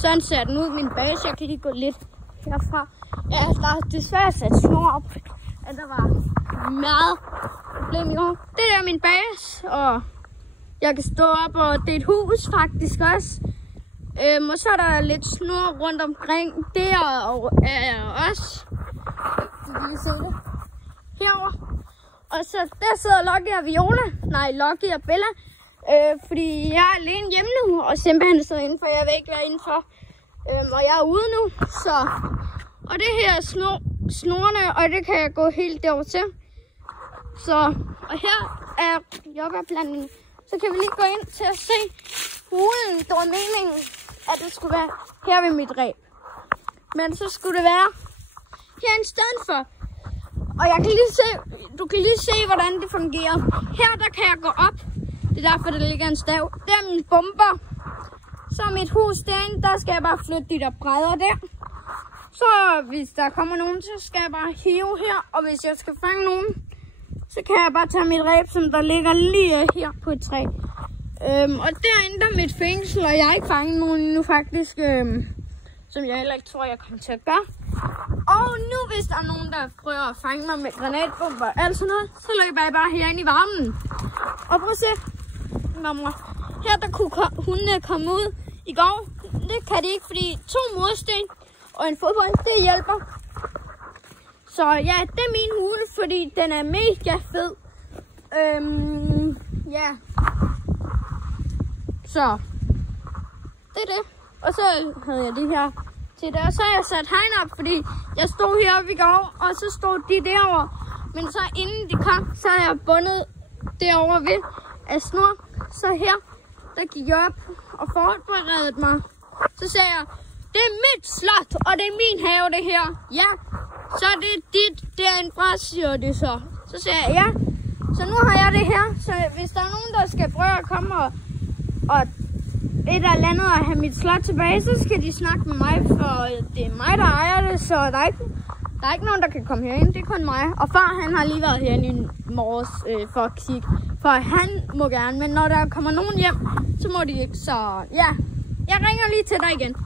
Sådan ser den ud, min base. Jeg kan lige gå lidt herfra. Ja, der er desværre sat snor op, at der var meget problem i år. Det der er min base, og jeg kan stå op, og det er et hus faktisk også. Og så er der lidt snor rundt omkring der, og også. Du kan lige se det herovre. Og så der sidder Lucky og Viola. Nej, Lucky og Bella. Fordi jeg er alene hjemme nu, og simpelthen sidder indenfor. Jeg vil ikke være indenfor. Og jeg er ude nu, så. Og det her er snorene, og det kan jeg gå helt derover til. Så, og her er yoghurtblandingen. Så kan vi lige gå ind til at se hulen. Det var meningen, at det skulle være her ved mit reb. Men så skulle det være her i stedet for. Og jeg kan lige se, du kan lige se, hvordan det fungerer. Her der kan jeg gå op. Det er derfor, der ligger en stav. Der er mine bomber. Så er mit hus derinde, der skal jeg bare flytte de der brædder der. Så hvis der kommer nogen, så skal jeg bare hive her. Og hvis jeg skal fange nogen, så kan jeg bare tage mit reb, som der ligger lige her på et træ. Og derinde der er mit fængsel, og jeg har ikke fanget nogen endnu faktisk. Som jeg heller ikke tror, jeg kommer til at gøre. Og nu hvis der er nogen, der prøver at fange mig med granatbomber og alt sådan noget, så løber jeg bare herinde i varmen. Og prøv at se, mamma. Her der kunne hundene komme ud i går. Det kan de ikke, fordi 2 mursten og en fodbold, det hjælper. Så ja, det er min hule, fordi den er mega fed. Ja. Så det er det. Og så havde jeg det her til det. Og så har jeg sat hegn op, fordi jeg stod heroppe i går, og så stod de derovre. Men så inden de kom, så har jeg bundet derovre ved af snor. Så her, der gik jeg op og forberedte mig. Så sagde jeg, det er mit slot, og det er min have, det her. Ja, så er det dit derindfra, siger det så. Så sagde jeg, ja. Så nu har jeg det her. Så hvis der er nogen, der skal prøve at komme og et eller andet at have mit slot tilbage, så skal de snakke med mig, for det er mig, der ejer det. Så der er ikke nogen, der kan komme herind. Det er kun mig. Og far, han har lige været herinde i morges for at kigge. For han må gerne, men når der kommer nogen hjem, så må de ikke. Så ja, jeg ringer lige til dig igen.